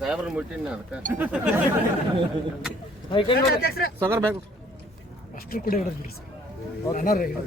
ಸಾಹೇಬ್ರ ಮುಟ್ಟಿನ ಅದಕ್ಕೆ ಬ್ಯಾಂಕ್ ಕಡೆ ನೋಡಿ. ಸಗರ್ ಬೇಕು ಅಷ್ಟು ಕೂಡ ಹಿಡಿದು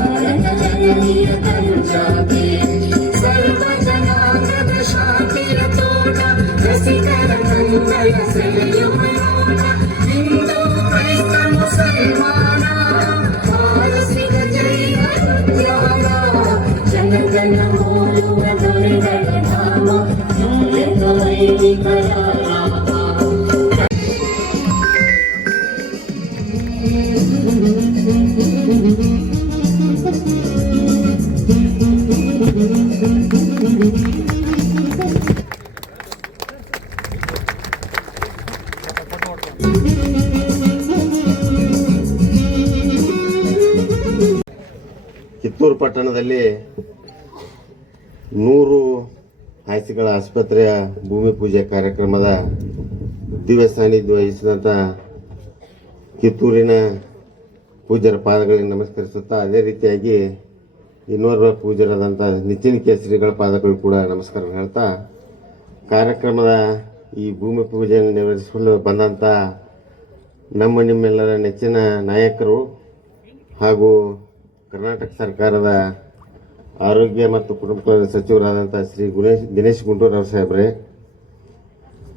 আমাদের ಕಿತ್ತೂರು ಪಟ್ಟಣದಲ್ಲಿ ನೂರು ಹಾಸಿಗಳ ಆಸ್ಪತ್ರೆಯ ಭೂಮಿ ಪೂಜೆ ಕಾರ್ಯಕ್ರಮದ ದಿವ್ಯ ಸಾನ್ನಿಧ್ಯ ವಹಿಸಿದಂಥ ಕಿತ್ತೂರಿನ ಪೂಜ್ಯರ ಪಾದಗಳಿಗೆ ನಮಸ್ಕರಿಸುತ್ತಾ ಅದೇ ರೀತಿಯಾಗಿ ಇನ್ನೋರ್ವ ಪೂಜ್ಯರಾದಂಥ ನಿತಿನ್ ಕೇಸರಿಗಳ ಪಾದಗಳು ಕೂಡ ನಮಸ್ಕಾರ ಹೇಳ್ತಾ, ಕಾರ್ಯಕ್ರಮದ ಈ ಭೂಮಿ ಪೂಜೆಯನ್ನು ನೆರವೇರಿಸಲು ಬಂದಂಥ ನಮ್ಮ ನಿಮ್ಮೆಲ್ಲರ ನೆಚ್ಚಿನ ನಾಯಕರು ಹಾಗೂ ಕರ್ನಾಟಕ ಸರ್ಕಾರದ ಆರೋಗ್ಯ ಮತ್ತು ಕುಟುಂಬ ಕಲ್ಯಾಣ ಸಚಿವರಾದಂಥ ಶ್ರೀ ಗುಣೇಶ್, ದಿನೇಶ್ ಗುಂಡೂರಾವ್ ಸಾಹೇಬ್ರೆ,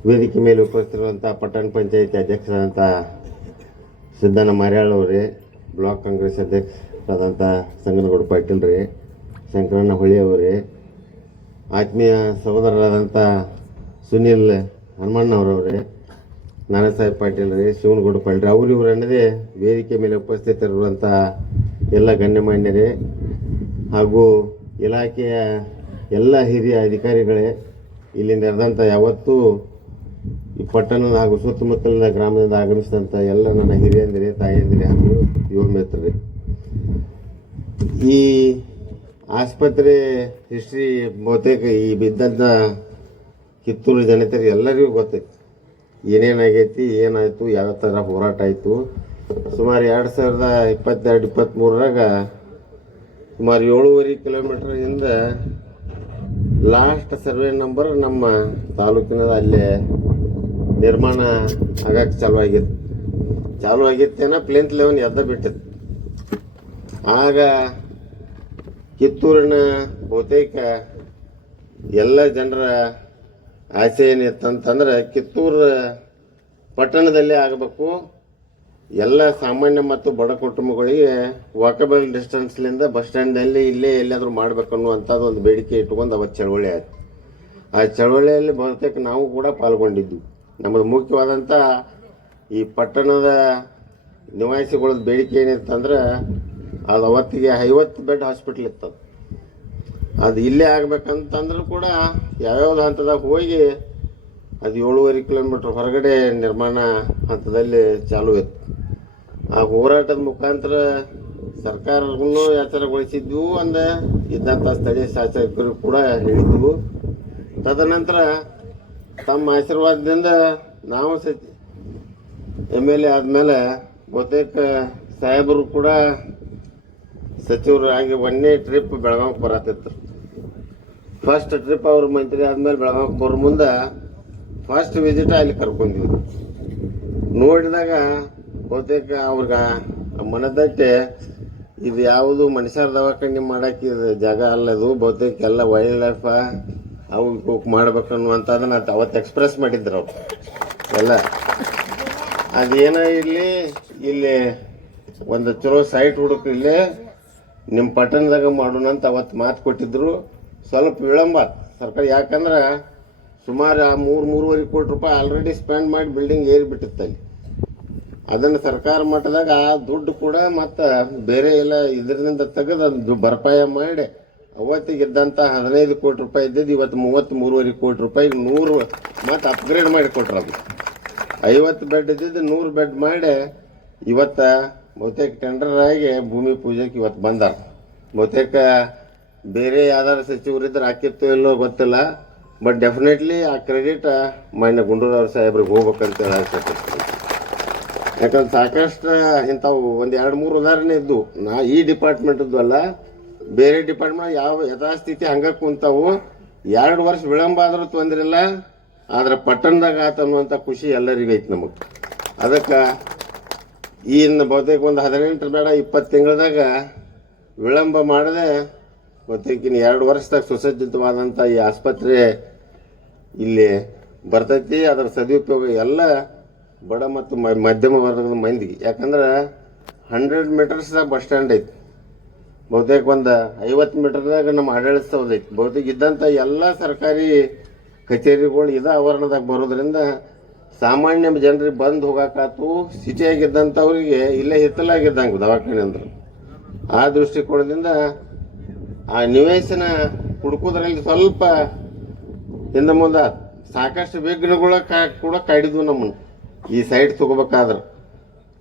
ವೇದಿಕೆ ಮೇಲೆ ಉಪಸ್ಥಿತಿರುವಂಥ ಪಟ್ಟಣ ಪಂಚಾಯಿತಿ ಅಧ್ಯಕ್ಷರಾದಂಥ ಸಿದ್ದನ ಮಾರ್ಯಾಳ್ ಅವರೇ, ಬ್ಲಾಕ್ ಕಾಂಗ್ರೆಸ್ ಅಧ್ಯಕ್ಷರಾದಂಥ ಸಂಗನಗೌಡ ಪಾಟೀಲ್ ರೀ, ಶಂಕರಣ್ಣ ಹೊಳಿ ಅವರೇ, ಆತ್ಮೀಯ ಸಹೋದರರಾದಂಥ ಸುನಿಲ್ ಹನುಮಣ್ಣವರವರೇ ನಾನಾ ಸಾಹೇಬ್ ಪಾಟೀಲ್ ರೀ, ಶಿವನಗೌಡ ಪಾಟೀಲ್ ಅವ್ರು ಇವ್ರು ಅನ್ನದೇ ವೇದಿಕೆ ಮೇಲೆ ಉಪಸ್ಥಿತರಿರುವಂಥ ಎಲ್ಲ ಗಣ್ಯಮಾನ್ಯರೇ ಹಾಗೂ ಇಲಾಖೆಯ ಎಲ್ಲ ಹಿರಿಯ ಅಧಿಕಾರಿಗಳೇ, ಇಲ್ಲಿ ನಡೆದಂಥ ಯಾವತ್ತೂ ಈ ಪಟ್ಟಣದ ಹಾಗೂ ಸುತ್ತಮುತ್ತಲಿನ ಗ್ರಾಮದಿಂದ ಆಗಮಿಸಿದಂಥ ಎಲ್ಲ ನನ್ನ ಹಿರಿಯಂದಿರೇ ತಾಯಂದಿರೇ ಹಾಗೂ ಯುವ ಮಿತ್ರರೇ. ಈ ಆಸ್ಪತ್ರೆ ಹಿಸ್ಟ್ರಿ ಬಹುತೇಕ ಈ ಬಿದ್ದಂಥ ಕಿತ್ತೂರು ಜನತೆಗೆ ಎಲ್ಲರಿಗೂ ಗೊತ್ತೈತಿ. ಏನೇನಾಗೈತಿ, ಏನಾಯಿತು, ಯಾವ ಥರ ಹೋರಾಟ ಆಯಿತು ಸುಮಾರು ಎರಡು ಸಾವಿರದ ಇಪ್ಪತ್ತೆರಡು, ಇಪ್ಪತ್ತ್ಮೂರರಾಗ ಸುಮಾರು ಏಳೂವರೆ ಕಿಲೋಮೀಟ್ರಿಂದ ಲಾಸ್ಟ್ ಸರ್ವೆ ನಂಬರ್ ನಮ್ಮ ತಾಲೂಕಿನದ ಅಲ್ಲೇ ನಿರ್ಮಾಣ ಆಗಕ್ಕೆ ಚಾಲು ಆಗಿತ್ತು. ಚಾಲು ಆಗಿತ್ತೇನ? ಪ್ಲೇನ್ ಲೆವೆನ್ ಎದ್ದ ಬಿಟ್ಟಿತ್ತು. ಆಗ ಕಿತ್ತೂರಿನ ಬಹುತೇಕ ಎಲ್ಲ ಜನರ ಆಸೆ ಏನಿತ್ತಂತಂದ್ರೆ ಕಿತ್ತೂರು ಪಟ್ಟಣದಲ್ಲಿ ಆಗಬೇಕು. ಎಲ್ಲ ಸಾಮಾನ್ಯ ಮತ್ತು ಬಡ ಕುಟುಂಬಗಳಿಗೆ ವಾಕಬಲ್ ಡಿಸ್ಟೆನ್ಸ್ಲಿಂದ ಬಸ್ ಸ್ಟ್ಯಾಂಡಲ್ಲಿ ಇಲ್ಲೇ ಎಲ್ಲಾದರೂ ಮಾಡ್ಬೇಕು ಅನ್ನುವಂಥದ್ದು ಒಂದು ಬೇಡಿಕೆ ಇಟ್ಕೊಂಡು ಅವತ್ತು ಚಳವಳಿ ಆಯ್ತು. ಆ ಚಳವಳಿಯಲ್ಲಿ ಬಹುತೇಕ ನಾವು ಕೂಡ ಪಾಲ್ಗೊಂಡಿದ್ವಿ. ನಮ್ಮದು ಮುಖ್ಯವಾದಂಥ ಈ ಪಟ್ಟಣದ ನಿವಾಸಿಗಳ ಬೇಡಿಕೆ ಏನಿತ್ತಂದ್ರೆ ಅದು ಅವತ್ತಿಗೆ ಐವತ್ತು ಬೆಡ್ ಹಾಸ್ಪಿಟ್ಲ್ ಇತ್ತು ಅದು. ಇಲ್ಲೇ ಆಗ್ಬೇಕಂತಂದ್ರೂ ಕೂಡ ಯಾವ್ಯಾವ್ದು ಹಂತದಾಗ ಹೋಗಿ ಅದು ಏಳುವರೆ ಕಿಲೋಮೀಟ್ರ್ ಹೊರಗಡೆ ನಿರ್ಮಾಣ ಹಂತದಲ್ಲಿ ಚಾಲು ಇತ್ತು. ಆ ಹೋರಾಟದ ಮುಖಾಂತರ ಸರ್ಕಾರವನ್ನು ಎಚ್ಚರಗೊಳಿಸಿದ್ವು ಅಂದ ಇದ್ದಂಥ ಸ್ಥಳೀಯ ಶಾಸಕರು ಕೂಡ ಹೇಳಿದ್ವು. ತದನಂತರ ತಮ್ಮ ಆಶೀರ್ವಾದದಿಂದ ನಾವು ಸಚ್ ಎಂ ಎಲ್ ಎ ಆದಮೇಲೆ ಬಹುತೇಕ ಸಾಹೇಬರು ಕೂಡ ಸಚಿವರು ಆಗಿ ಒಂದೇ ಟ್ರಿಪ್ ಬೆಳಗಾವಿಗೆ ಬರತ್ತಿತ್ತು. ಫಸ್ಟ್ ಟ್ರಿಪ್ ಅವರು ಮಂತ್ರಿ ಆದಮೇಲೆ ಬೆಳಗಾವಿಗೆ ಬರೋ ಮುಂದೆ ಫಸ್ಟ್ ವಿಸಿಟ್ ಅಲ್ಲಿ ಕರ್ಕೊಂಡಿದ್ವಿ ನೋಡಿದಾಗ ಬಹುತೇಕ ಅವ್ರಿಗೆ ಮನದಟ್ಟೆ ಇದು ಯಾವುದು ಮನುಷ್ಯರ ದವಾಖಾನೆ ಮಾಡಕ್ಕೆ ಇದು ಜಾಗ ಅಲ್ಲದು ಬಹುತೇಕ ಎಲ್ಲ ವೈಲ್ಡ್ ಲೈಫ ಅವು ಇವಕ್ಕೆ ಮಾಡ್ಬೇಕು ಅನ್ನುವಂಥದ್ದನ್ನ ಅವತ್ತು ಎಕ್ಸ್ಪ್ರೆಸ್ ಮಾಡಿದ್ರು ಅವ್ರು. ಎಲ್ಲ. ಅದೇನೋ ಇರಲಿ, ಇಲ್ಲಿ ಒಂದು ಚಲೋ ಸೈಟ್ ಹುಡುಕ ಇಲ್ಲಿ ನಿಮ್ಮ ಪಟ್ಟಣದಾಗ ಮಾಡೋಣ ಅಂತ ಅವತ್ತು ಮಾತು ಕೊಟ್ಟಿದ್ರು. ಸ್ವಲ್ಪ ವಿಳಂಬ. ಸರ್ಕಾರ ಯಾಕಂದ್ರೆ ಸುಮಾರು ಮೂರು, ಮೂರುವರೆ ಕೋಟಿ ರೂಪಾಯಿ ಆಲ್ರೆಡಿ ಸ್ಪೆಂಡ್ ಮಾಡಿ ಬಿಲ್ಡಿಂಗ್ ಏರಿ ಬಿಟ್ಟಿತ್ತಲ್ಲಿ ಅದನ್ನು ಸರ್ಕಾರ ಮಟ್ಟದಾಗ ಆ ದುಡ್ಡು ಕೂಡ ಮತ್ತು ಬೇರೆ ಎಲ್ಲ ಇದರಿಂದ ತೆಗೆದು ಅದು ಭರ್ಪಾಯ ಮಾಡಿ ಅವತ್ತಿಗೆ ಇದ್ದಂಥ ಹದಿನೈದು ಕೋಟಿ ರೂಪಾಯಿ ಇದ್ದಿದ್ದು ಇವತ್ತು ಮೂವತ್ತ್ ಮೂರುವರೆ ಕೋಟಿ ರೂಪಾಯಿ, ನೂರು ಮತ್ತು ಅಪ್ಗ್ರೇಡ್ ಮಾಡಿ ಕೊಟ್ರ ಅದು. ಐವತ್ತು ಬೆಡ್ ಇದ್ದಿದ್ದು ನೂರು ಬೆಡ್ ಮಾಡಿ ಇವತ್ತ ಬಹುತೇಕ ಟೆಂಡರ್ ಆಗಿ ಭೂಮಿ ಪೂಜೆಗೆ ಇವತ್ತು ಬಂದಾರ. ಬಹುತೇಕ ಬೇರೆ ಯಾವ್ದಾರು ಸಚಿವರಿದ್ರೆ ಹಾಕಿತ್ತು ಇಲ್ಲೋ ಗೊತ್ತಿಲ್ಲ ಬಟ್ ಡೆಫಿನೆಟ್ಲಿ ಆ ಕ್ರೆಡಿಟ್ ಮಾನ್ಯ ಗುಂಡೂರಾವ್ ಸಾಹೇಬ್ರಿಗೆ ಹೋಗ್ಬೇಕಂತ ಹೇಳಕ್ಕೆ ಯಾಕಂದ್ರೆ ಸಾಕಷ್ಟು ಇಂಥವು ಒಂದು ಎರಡು ಮೂರು ಉದಾಹರಣೆ ಇದ್ದು. ನಾ ಈ ಡಿಪಾರ್ಟ್ಮೆಂಟ್ ಅಲ್ಲ, ಬೇರೆ ಡಿಪಾರ್ಟ್ಮೆಂಟ್ ಯಾವ ಯಥಾಸ್ಥಿತಿ ಹಂಗೆ ಕುಂತವು, ಎರಡು ವರ್ಷ ವಿಳಂಬ ಆದರೂ ತೊಂದ್ರೆ ಇಲ್ಲ ಆದ್ರೆ ಪಟ್ಟಣದಾಗ ಆತ ಅನ್ನುವಂಥ ಖುಷಿ ಎಲ್ಲರಿಗೂ ಐತಿ ನಮಗೆ. ಅದಕ್ಕೆ ಇನ್ನು ಬಹುತೇಕ ಒಂದು ಹದಿನೆಂಟು ಬೇಡ, ಇಪ್ಪತ್ತು ತಿಂಗಳದಾಗ ವಿಳಂಬ ಮಾಡದೆ ಬಹುತೇಕ ಇನ್ನು ಎರಡು ವರ್ಷದಾಗ ಸುಸಜ್ಜಿತವಾದಂಥ ಈ ಆಸ್ಪತ್ರೆ ಇಲ್ಲಿ ಬರ್ತೈತಿ, ಅದರ ಸದುಪಯೋಗ ಎಲ್ಲ ಬಡ ಮತ್ತು ಮಧ್ಯಮ ವರ್ಗದ ಮಂದಿಗೆ. ಯಾಕಂದ್ರೆ ಹಂಡ್ರೆಡ್ ಮೀಟರ್ಸ್ದಾಗ ಬಸ್ ಸ್ಟ್ಯಾಂಡ್ ಐತಿ. ಬಹುತೇಕ ಒಂದು ಐವತ್ತು ಮೀಟರ್ದಾಗ ನಮ್ಮ ಆಡಳಿತ ಸೌಧ ಐತಿ ಬಹುತೇಕ ಇದ್ದಂಥ ಎಲ್ಲ ಸರ್ಕಾರಿ ಕಚೇರಿಗಳು ಇದ ಆವರಣದಾಗ ಬರೋದ್ರಿಂದ ಸಾಮಾನ್ಯ ಜನರಿಗೆ ಬಂದು ಹೋಗಾಕಾತು ಸಿಟಿಯಾಗಿದ್ದಂಥವ್ರಿಗೆ ಇಲ್ಲೇ ಹಿತ್ತಲಾಗಿದ್ದಂಗೆ ದವಾಖಾನೆ ಅಂದ್ರೆ. ಆ ದೃಷ್ಟಿಕೋನದಿಂದ ಆ ನಿವೇಶನ ಹುಡುಕೋದ್ರಲ್ಲಿ ಸ್ವಲ್ಪ ಹಿಂದೆ ಮುಂದೆ. ಸಾಕಷ್ಟು ವಿಘ್ನಗಳ ಕೂಡ ಕಾಡಿದ್ವು ನಮ್ಮನ್ನು. ಈ ಸೈಟ್ ತಗೋಬೇಕಾದ್ರೆ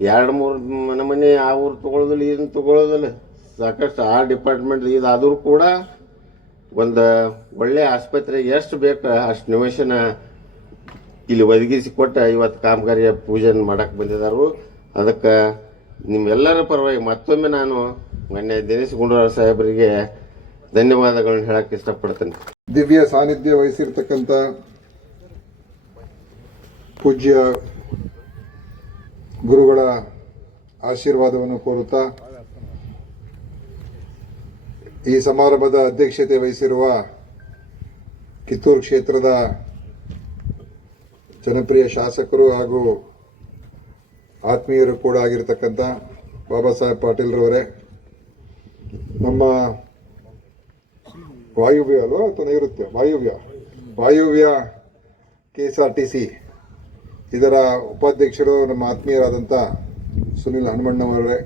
ಎರಡು ಮೂರು ಮನೆ ಮನೆ ಆ ಊರು ತಗೊಳ್ಳೋದಿಲ್ಲ ಇದನ್ನ ತಗೊಳ್ಳೋದಿಲ್ಲ ಸಾಕಷ್ಟು ಆ ಡಿಪಾರ್ಟ್ಮೆಂಟ್ ಇದಾದರೂ ಕೂಡ ಒಂದು ಒಳ್ಳೆಯ ಆಸ್ಪತ್ರೆ ಎಷ್ಟು ಬೇಕು ಅಷ್ಟು ನಿವೇಶನ ಇಲ್ಲಿ ಒದಗಿಸಿ ಕೊಟ್ಟ ಇವತ್ತು ಕಾಮಗಾರಿಯ ಪೂಜೆ ಮಾಡಕ್ಕೆ ಬಂದಿದ್ದಾರು ಅದಕ್ಕೆ ನಿಮ್ಮೆಲ್ಲರ ಪರವಾಗಿ ಮತ್ತೊಮ್ಮೆ ನಾನು ಮೊನ್ನೆ ದಿನೇಶ್ ಗುಂಡೂರಾವ್ ಸಾಹೇಬರಿಗೆ ಧನ್ಯವಾದಗಳನ್ನ ಹೇಳಕ್ಕೆ ಇಷ್ಟಪಡ್ತೇನೆ. ದಿವ್ಯ ಸಾನ್ನಿಧ್ಯ ವಹಿಸಿರ್ತಕ್ಕಂಥ ಪೂಜ್ಯ ಗುರುಗಳ ಆಶೀರ್ವಾದವನ್ನು ಕೋರುತ್ತಾ ಈ ಸಮಾರಂಭದ ಅಧ್ಯಕ್ಷತೆ ವಹಿಸಿರುವ ಕಿತ್ತೂರು ಕ್ಷೇತ್ರದ ಜನಪ್ರಿಯ ಶಾಸಕರು ಹಾಗೂ ಆತ್ಮೀಯರು ಕೂಡ ಆಗಿರತಕ್ಕಂಥ ಬಾಬಾ ಸಾಹೇಬ್ ಪಾಟೀಲ್ರವರೇ, ನಮ್ಮ ವಾಯುವ್ಯ ಅಲ್ವಾ ಅಥವಾ ನೈಋತ್ಯ? ವಾಯುವ್ಯ. ವಾಯುವ್ಯ K S R T C ಇದರ ಉಪಾಧ್ಯಕ್ಷರು ನಮ್ಮ ಆತ್ಮೀಯರಾದಂಥ ಸುನಿಲ್ ಹನುಮಣ್ಣವರೇ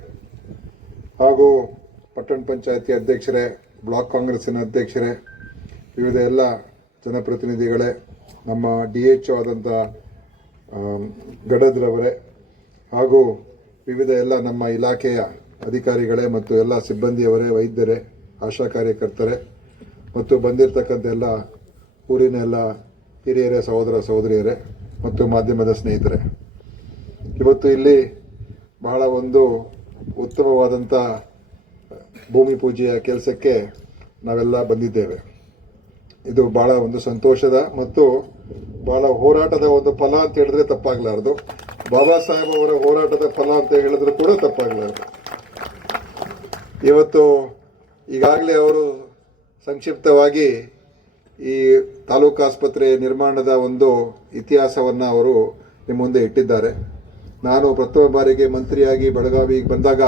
ಹಾಗೂ ಪಟ್ಟಣ ಪಂಚಾಯತಿ ಅಧ್ಯಕ್ಷರೇ, ಬ್ಲಾಕ್ ಕಾಂಗ್ರೆಸ್ಸಿನ ಅಧ್ಯಕ್ಷರೇ, ವಿವಿಧ ಎಲ್ಲ ಜನಪ್ರತಿನಿಧಿಗಳೇ, ನಮ್ಮ ಡಿ ಎಚ್ ಆದಂಥ ಗಡದ್ರವರೇ ಹಾಗೂ ವಿವಿಧ ಎಲ್ಲ ನಮ್ಮ ಇಲಾಖೆಯ ಅಧಿಕಾರಿಗಳೇ ಮತ್ತು ಎಲ್ಲ ಸಿಬ್ಬಂದಿಯವರೇ, ವೈದ್ಯರೇ, ಆಶಾ ಕಾರ್ಯಕರ್ತರೇ ಮತ್ತು ಬಂದಿರತಕ್ಕಂಥ ಎಲ್ಲ ಊರಿನ ಎಲ್ಲ ಹಿರಿಯರೇ, ಸಹೋದರ, ಸಹೋದರಿಯರೇ ಮತ್ತು ಮಾಧ್ಯಮದ ಸ್ನೇಹಿತರೆ, ಇವತ್ತು ಇಲ್ಲಿ ಬಹಳ ಒಂದು ಉತ್ತಮವಾದಂಥ ಭೂಮಿ ಪೂಜೆಯ ಕೆಲಸಕ್ಕೆ ನಾವೆಲ್ಲ ಬಂದಿದ್ದೇವೆ. ಇದು ಬಹಳ ಒಂದು ಸಂತೋಷದ ಮತ್ತು ಬಹಳ ಹೋರಾಟದ ಒಂದು ಫಲ ಅಂತ ಹೇಳಿದ್ರೆ ತಪ್ಪಾಗಲಾರದು. ಬಾಬಾ ಸಾಹೇಬ್ ಅವರ ಹೋರಾಟದ ಫಲ ಅಂತ ಹೇಳಿದ್ರು ಕೂಡ ತಪ್ಪಾಗಲಾರದು. ಇವತ್ತು ಈಗಾಗಲೇ ಅವರು ಸಂಕ್ಷಿಪ್ತವಾಗಿ ಈ ತಾಲೂಕು ಆಸ್ಪತ್ರೆ ನಿರ್ಮಾಣದ ಒಂದು ಇತಿಹಾಸವನ್ನು ಅವರು ನಿಮ್ಮ ಮುಂದೆ ಇಟ್ಟಿದ್ದಾರೆ. ನಾನು ಪ್ರಥಮ ಬಾರಿಗೆ ಮಂತ್ರಿಯಾಗಿ ಬೆಳಗಾವಿಗೆ ಬಂದಾಗ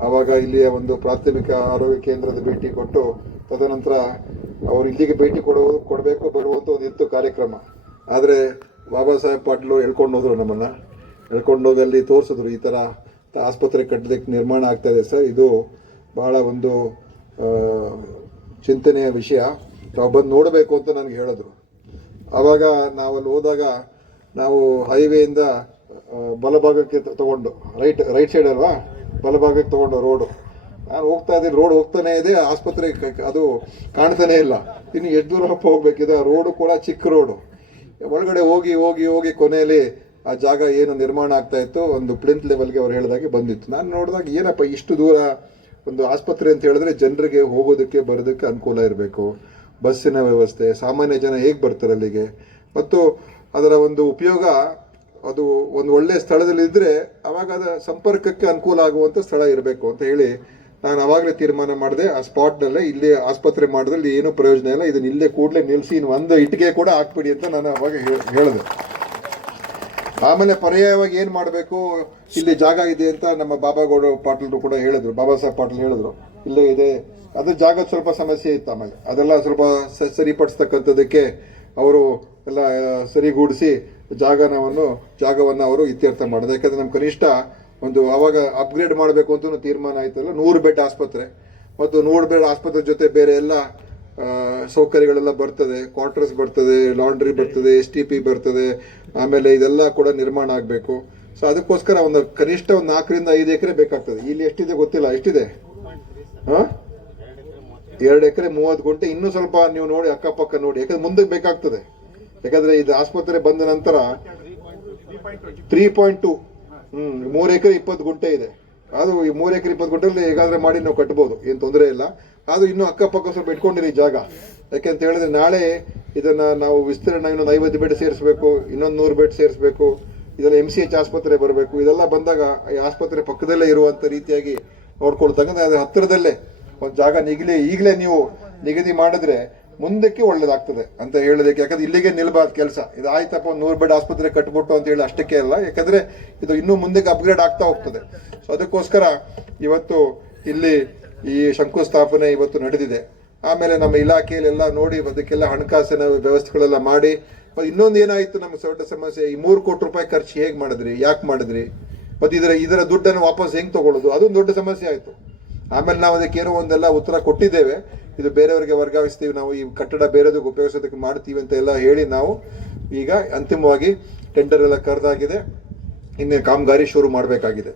ಆವಾಗ ಇಲ್ಲಿಯ ಒಂದು ಪ್ರಾಥಮಿಕ ಆರೋಗ್ಯ ಕೇಂದ್ರದ ಭೇಟಿ ಕೊಟ್ಟು, ತದನಂತರ ಅವರು ಇಲ್ಲಿಗೆ ಭೇಟಿ ಕೊಡೋ, ಕೊಡಬೇಕು ಬರುವಂಥ ಒಂದು ಇತ್ತು ಕಾರ್ಯಕ್ರಮ. ಆದರೆ ಬಾಬಾ ಸಾಹೇಬ್ ಪಾಟೀಲು ಹೇಳ್ಕೊಂಡು ಹೋದರು ನಮ್ಮನ್ನು. ಹೇಳ್ಕೊಂಡು ಹೋಗಿ ಅಲ್ಲಿ ತೋರಿಸಿದ್ರು, ಈ ಥರ ಆಸ್ಪತ್ರೆ ಕಟ್ಟಲಿಕ್ಕೆ ನಿರ್ಮಾಣ ಆಗ್ತಾ ಇದೆ ಸರ್. ಇದು ಬಹಳ ಒಂದು ಚಿಂತನೆಯ ವಿಷಯ. ತಾವು ಬಂದು ನೋಡಬೇಕು ಅಂತ ನನಗೆ ಹೇಳಿದ್ರು. ಆವಾಗ ನಾವು ಅಲ್ಲಿ ಹೋದಾಗ ನಾವು ಹೈವೇಯಿಂದ ಬಲಭಾಗಕ್ಕೆ ತಗೊಂಡು, ರೈಟ್ ರೈಟ್ ಸೈಡ್ ಅಲ್ವಾ? ಬಲಭಾಗಕ್ಕೆ ತಗೊಂಡು ರೋಡು. ನಾನು ಹೋಗ್ತಾ ಇದ್ದೀನಿ, ರೋಡ್ ಹೋಗ್ತಾನೆ ಇದೆ, ಆಸ್ಪತ್ರೆ ಅದು ಕಾಣ್ತಾನೆ ಇಲ್ಲ. ಇನ್ನು ಎಷ್ಟು ದೂರ ಹೋಗ್ಬೇಕಿದೆ ರೋಡು ಕೂಡ ಚಿಕ್ಕ ರೋಡು. ಒಳಗಡೆ ಹೋಗಿ ಹೋಗಿ ಹೋಗಿ ಕೊನೆಯಲ್ಲಿ ಆ ಜಾಗ ಏನು ನಿರ್ಮಾಣ ಆಗ್ತಾ ಇತ್ತು, ಒಂದು ಪ್ಲಿಂತ್ ಲೆವೆಲ್ಗೆ ಅವ್ರು ಹೇಳಿದಾಗೆ ಬಂದಿತ್ತು. ನಾನು ನೋಡಿದಾಗ ಏನಪ್ಪ ಇಷ್ಟು ದೂರ ಒಂದು ಆಸ್ಪತ್ರೆ ಅಂತ ಹೇಳಿದ್ರೆ ಜನರಿಗೆ ಹೋಗೋದಕ್ಕೆ, ಬರೋದಕ್ಕೆ ಅನುಕೂಲ ಇರಬೇಕು. ಬಸ್ಸಿನ ವ್ಯವಸ್ಥೆ, ಸಾಮಾನ್ಯ ಜನ ಹೇಗೆ ಬರ್ತಾರೆ ಅಲ್ಲಿಗೆ? ಮತ್ತು ಅದರ ಒಂದು ಉಪಯೋಗ, ಅದು ಒಂದು ಒಳ್ಳೆಯ ಸ್ಥಳದಲ್ಲಿ ಇದ್ದರೆ ಅವಾಗ ಅದರ ಸಂಪರ್ಕಕ್ಕೆ ಅನುಕೂಲ ಆಗುವಂಥ ಸ್ಥಳ ಇರಬೇಕು ಅಂತ ಹೇಳಿ ನಾನು ಅವಾಗಲೇ ತೀರ್ಮಾನ ಮಾಡಿದೆ. ಆ ಸ್ಪಾಟ್ನಲ್ಲೇ ಇಲ್ಲಿ ಆಸ್ಪತ್ರೆ ಮಾಡಿದ್ರಲ್ಲಿ ಏನೂ ಪ್ರಯೋಜನ ಇಲ್ಲ. ಇದನ್ನು ಇಲ್ಲೇ ಕೂಡಲೇ ನಿಲ್ಲಿಸಿ ಇನ್ನು ಒಂದು ಇಟ್ಟಿಗೆ ಕೂಡ ಹಾಕ್ಬಿಡಿ ಅಂತ ನಾನು ಅವಾಗ ಹೇಳ್- ಹೇಳಿದೆ. ಆಮೇಲೆ ಪರ್ಯಾಯವಾಗಿ ಏನು ಮಾಡಬೇಕು? ಇಲ್ಲಿ ಜಾಗ ಇದೆ ಅಂತ ನಮ್ಮ ಬಾಬಾಗೌಡ ಪಾಟೀಲ್ರು ಕೂಡ ಹೇಳಿದ್ರು. ಬಾಬಾ ಸಾಹೇಬ್ ಪಾಟೀಲ್ ಹೇಳಿದ್ರು. ಇಲ್ಲೇ ಇದೆ ಅದು ಜಾಗ ಸ್ವಲ್ಪ ಸಮಸ್ಯೆ ಇತ್ತು ಆಮೇಲೆ. ಅದೆಲ್ಲ ಸ್ವಲ್ಪ ಸರಿಪಡಿಸ್ತಕ್ಕಂಥದ್ದಕ್ಕೆ ಅವರು ಎಲ್ಲ ಸರಿಗೂಡಿಸಿ ಜಾಗನವನ್ನು, ಜಾಗವನ್ನು ಅವರು ಇತ್ಯರ್ಥ ಮಾಡೋದು ಯಾಕಂದ್ರೆ ನಮ್ಮ ಕನಿಷ್ಠ ಒಂದು ಆವಾಗ ಅಪ್ಗ್ರೇಡ್ ಮಾಡಬೇಕು ಅಂತ ತೀರ್ಮಾನ ಆಯ್ತಲ್ಲ, ನೂರು ಬೆಡ್ ಆಸ್ಪತ್ರೆ. ಮತ್ತು ನೂರು ಬೆಡ್ ಆಸ್ಪತ್ರೆ ಜೊತೆ ಬೇರೆ ಎಲ್ಲ ಸೌಕರ್ಯಗಳೆಲ್ಲ ಬರ್ತದೆ. ಕ್ವಾರ್ಟರ್ಸ್ ಬರ್ತದೆ ಲಾಂಡ್ರಿ ಬರ್ತದೆ ಎಸ್ ಟಿ ಪಿ ಬರ್ತದೆ. ಆಮೇಲೆ ಇದೆಲ್ಲ ಕೂಡ ನಿರ್ಮಾಣ ಆಗಬೇಕು. ಸೊ ಅದಕ್ಕೋಸ್ಕರ ಒಂದು ಕನಿಷ್ಠ ಒಂದು ನಾಲ್ಕರಿಂದ ಐದು ಎಕರೆ ಬೇಕಾಗ್ತದೆ. ಇಲ್ಲಿ ಎಷ್ಟಿದೆ ಗೊತ್ತಿಲ್ಲ. ಎಷ್ಟಿದೆ? ಹಾಂ? ಎರಡು ಎಕರೆ ಮೂವತ್ತು ಗುಂಟೆ ಇನ್ನೂ ಸ್ವಲ್ಪ ನೀವು ನೋಡಿ ಅಕ್ಕಪಕ್ಕ ನೋಡಿ, ಯಾಕಂದ್ರೆ ಮುಂದಕ್ಕೆ ಬೇಕಾಗ್ತದೆ. ಯಾಕಂದ್ರೆ ಇದು ಆಸ್ಪತ್ರೆ ಬಂದ ನಂತರ ತ್ರೀ ಪಾಯಿಂಟ್ ಟು ಹ್ಮ್, ಮೂರು ಎಕರೆ ಇಪ್ಪತ್ತು ಗುಂಟೆ ಇದೆ. ಅದು ಈ ಮೂರು ಎಕರೆ ಇಪ್ಪತ್ತು ಗುಂಟೆಯಲ್ಲಿ ಹೇಗಾದ್ರೆ ಮಾಡಿ ನಾವು ಕಟ್ಬೋದು, ಏನು ತೊಂದರೆ ಇಲ್ಲ. ಅದು ಇನ್ನೂ ಅಕ್ಕಪಕ್ಕ ಸ್ವಲ್ಪ ಇಟ್ಕೊಂಡಿರಿ ಜಾಗ. ಯಾಕೆಂತ ಹೇಳಿದ್ರೆ ನಾಳೆ ಇದನ್ನ ನಾವು ವಿಸ್ತರಣೆ ಇನ್ನೊಂದು ಐವತ್ತು ಬೆಡ್ ಸೇರಿಸಬೇಕು, ಇನ್ನೊಂದು ನೂರು ಬೆಡ್ ಸೇರಿಸಬೇಕು, ಇದೆಲ್ಲ ಎಂ ಸಿ ಎಚ್ ಆಸ್ಪತ್ರೆ ಬರಬೇಕು. ಇದೆಲ್ಲ ಬಂದಾಗ ಈ ಆಸ್ಪತ್ರೆ ಪಕ್ಕದಲ್ಲೇ ಇರುವಂತ ರೀತಿಯಾಗಿ ನೋಡ್ಕೊಳ್ತಕ್ಕಂಥ, ಅದ್ರ ಹತ್ತಿರದಲ್ಲೇ ಒಂದು ಜಾಗ ನಿಗಲಿ, ಈಗಲೇ ನೀವು ನಿಗದಿ ಮಾಡಿದ್ರೆ ಮುಂದಕ್ಕೆ ಒಳ್ಳೇದಾಗ್ತದೆ ಅಂತ ಹೇಳೋದಕ್ಕೆ. ಯಾಕಂದ್ರೆ ಇಲ್ಲಿಗೆ ನಿಲ್ಬಾರ್ದು ಕೆಲಸ. ಇದು ಆಯ್ತಪ್ಪ, ಒಂದು ನೂರು ಬೆಡ್ ಆಸ್ಪತ್ರೆ ಕಟ್ಬಿಟ್ಟು ಅಂತ ಹೇಳಿ ಅಷ್ಟಕ್ಕೆ ಅಲ್ಲ. ಯಾಕಂದ್ರೆ ಇದು ಇನ್ನೂ ಮುಂದಕ್ಕೆ ಅಪ್ಗ್ರೇಡ್ ಆಗ್ತಾ ಹೋಗ್ತದೆ. ಸೊ ಅದಕ್ಕೋಸ್ಕರ ಇವತ್ತು ಇಲ್ಲಿ ಈ ಶಂಕುಸ್ಥಾಪನೆ ಇವತ್ತು ನಡೆದಿದೆ. ಆಮೇಲೆ ನಮ್ಮ ಇಲಾಖೆಯಲ್ಲೆಲ್ಲ ನೋಡಿ, ಅದಕ್ಕೆಲ್ಲ ಹಣಕಾಸಿನ ವ್ಯವಸ್ಥೆಗಳೆಲ್ಲ ಮಾಡಿ. ಇನ್ನೊಂದು ಏನಾಯ್ತು ನಮ್ಮ ದೊಡ್ಡ ಸಮಸ್ಯೆ, ಈ ಮೂರು ಕೋಟಿ ರೂಪಾಯಿ ಖರ್ಚು ಹೇಗೆ ಮಾಡಿದ್ರಿ, ಯಾಕೆ ಮಾಡಿದ್ರಿ? ಮತ್ತೆ ಇದರ ಇದರ ದುಡ್ಡನ್ನು ವಾಪಸ್ ಹೆಂಗೆ ತಗೊಳ್ಳೋದು ಅದೊಂದು ದೊಡ್ಡ ಸಮಸ್ಯೆ ಆಯ್ತು. ಆಮೇಲೆ ನಾವು ಅದಕ್ಕೆ ಏನೋ ಒಂದೆಲ್ಲ ಉತ್ತರ ಕೊಟ್ಟಿದ್ದೇವೆ. ಇದು ಬೇರೆಯವರಿಗೆ ವರ್ಗಾಯಿಸ್ತೀವಿ. ನಾವು ಈ ಕಟ್ಟಡ ಬೇರೆದಕ್ಕೆ ಉಪಯೋಗಿಸೋದಕ್ಕೆ ಮಾಡ್ತೀವಿ ಅಂತ ಎಲ್ಲ ಹೇಳಿ ನಾವು ಈಗ ಅಂತಿಮವಾಗಿ ಟೆಂಡರ್ ಎಲ್ಲ ಕರೆದಾಗಿದೆ. ಇನ್ನು ಕಾಮಗಾರಿ ಶುರು ಮಾಡಬೇಕಾಗಿದೆ.